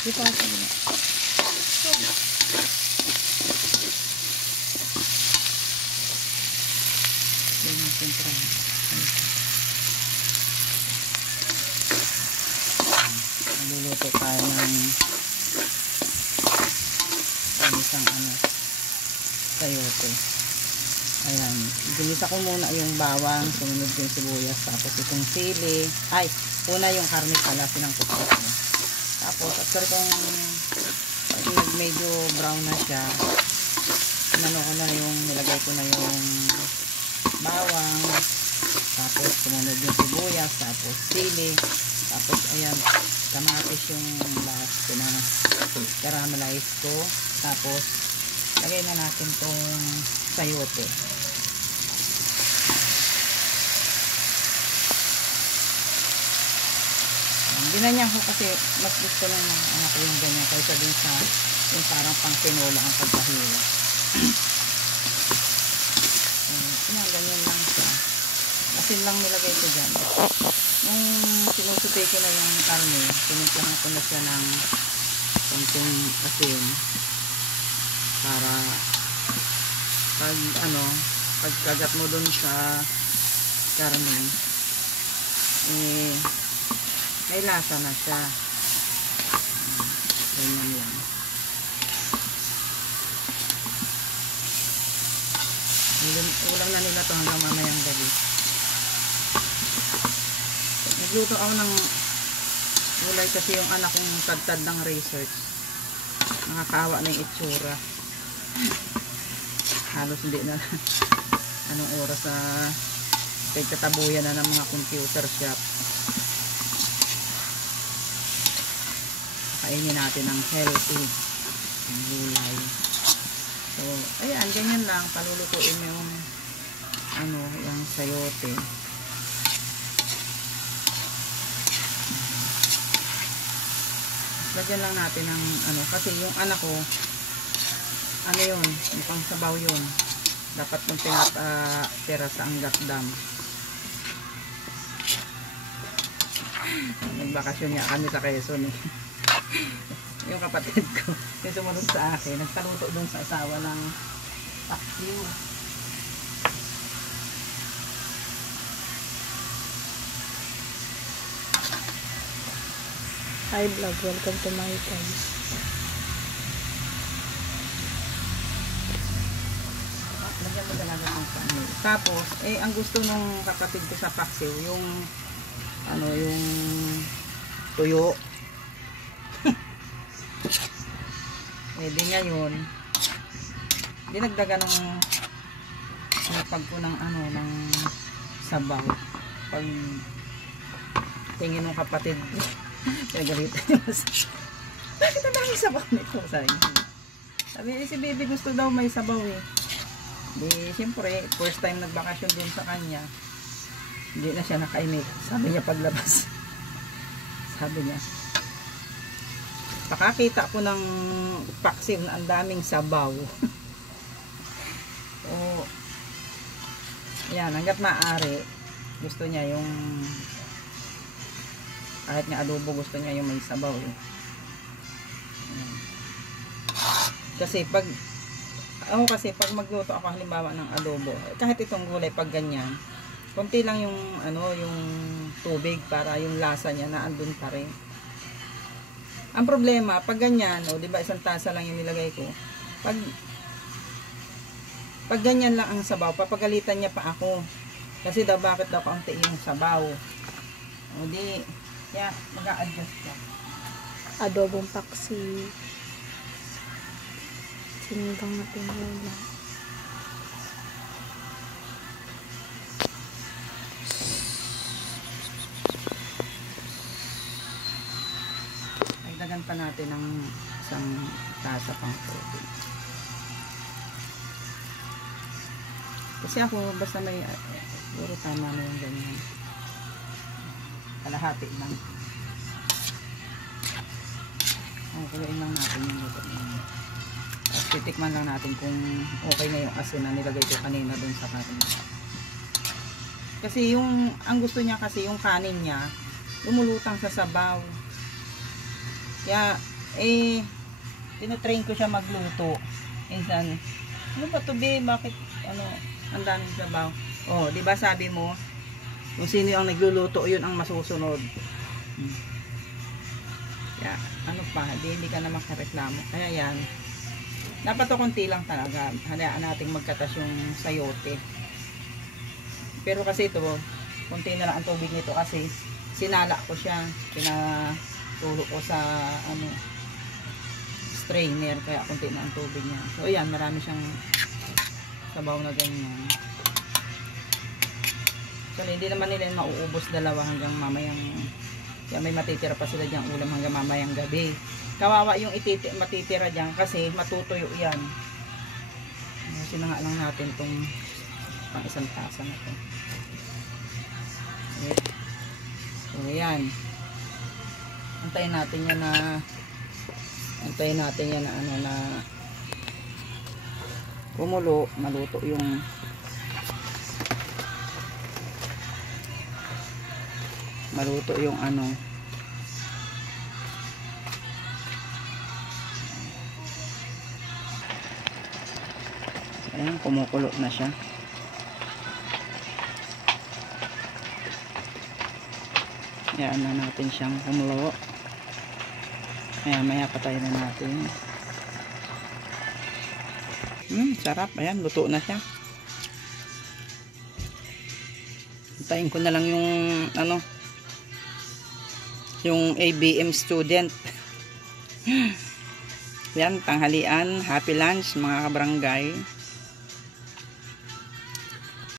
Dito ako na. Luluto tayo ng isang sayote. Ayan, ginisa ko muna yung bawang, sumunod yung sibuyas, tapos itong sili. Ay, una yung karne pala, sinangkot ko. Tapos, after kong medyo brown na siya, nilagay ko na yung bawang, tapos sumunod yung sibuyas, tapos sili, tapos ayan, kamatis yung last ko na caramelize ko, tapos lagay na natin tong sayote. Ginanyan ko kasi mas gusto ng anak ko yung ganyan kaysa din sa yung parang pang tinola ang pagkahila. Ganyan lang siya. Asin lang nilagay ko dyan. Nung sinusutay ko na yung karne, pinimplahan ko na siya ng konting asin para pagkagat mo dun sa karne, may lasa na siya. Ganyan lang. Ulam na nila ito hanggang mamayang gabi. Nagluto ako ng gulay kasi yung anak kong tad-tad ng research. Nakakawa na yung itsura. Halos hindi na anong oras na pagkatabuyan na ng mga computer shop. Kainin natin ng healthy gulay. So, ayan, ganyan lang. Palulutuin yung yung sayote. Lagyan lang natin ng kasi yung anak ko, yun, mukhang sabaw yun. Dapat kong tinatira sa Angat-Dam. Nagbakasyon niya kami sa Quezon eh. Yung kapatid ko, yung sumunod sa akin, nagtaluto dun sa asawa ng paksiw. Hi vlog, welcome to my time. Lagyan mo talaga ng paksiw. Tapos, ang gusto nung kapatid ko sa paksiw, yung yung tuyo. Di ngayon dinagdagan ng pagko ng ng sabaw. Pag tingin ng kapatid nagalitan niya. Bakit ang dami sabaw nito? Sabi si baby gusto daw may sabaw eh. Di siyempre first time nagbakasyon dun sa kanya, hindi na siya nakaimik. Sabi niya paglabas, sabi niya, pakakita ko ng paksiw na ang daming sabaw. O, yan, hanggat maaari, gusto niya yung, kahit nga adobo, gusto niya yung may sabaw. Kasi pag magluto ako halimbawa ng adobo, kahit itong gulay, pag ganyan, konti lang yung, yung tubig para yung lasa niya na andun pa rin. Ang problema, pag ganyan, di ba isang tasa lang yung nilagay ko. Pag ganyan lang ang sabaw, papagalitan niya pa ako. Kasi daw, bakit daw kaunti yung sabaw? O di, kaya mag-a-adjust ka. Adobong paksi. Sinigang na tinola. Dagdagan pa natin ng isang tasa pang protein. Kasi ako, basta may, puro tama na yung ganyan. Kalahati lang. Kulain lang natin yung luto niya. Tapos titikman lang natin kung okay na yung asin na nilagay ko kanina dun sa kanin. Kasi yung, ang gusto niya kasi yung kanin niya, lumulutang sa sabaw. Kaya, Eh, tinatrain ko siya magluto. Minsan, ano ba to be? Bakit, ano, ang daming sabaw? Oh, di ba sabi mo, kung sino ang nagluluto, yun ang masusunod. Kaya, ano pa, hindi ka na makareklamo. Kaya yan, dapat to konti lang talaga. Hayaan nating magkatas yung sayote. Pero kasi ito, konti na lang ang tubig nito kasi sinala ko siya. Pinatulo ko sa, ano, strainer. Kaya konti na ang tubig niya. So, ayan, marami siyang sabaw na ganyan. So, hindi naman nila mauubos dalawa hanggang mamayang, kaya may matitira pa sila diyang ulam hanggang mamayang gabi. Kawawa yung matitira diyan kasi matutuyo yan. Sinanga lang natin tong pang isang tasa na to. Okay. So, ayan. Antayin natin yan na ano na kumulo, maluto yung ano. Ayan, kumukulo na siya. Ayan na natin siyang kumulo. Ayan, maya patayin na natin. Sarap. Ayan, luto na siya. Hintayin ko na lang yung ano, yung ABM student. Yan, tanghalian, happy lunch mga kabarangay.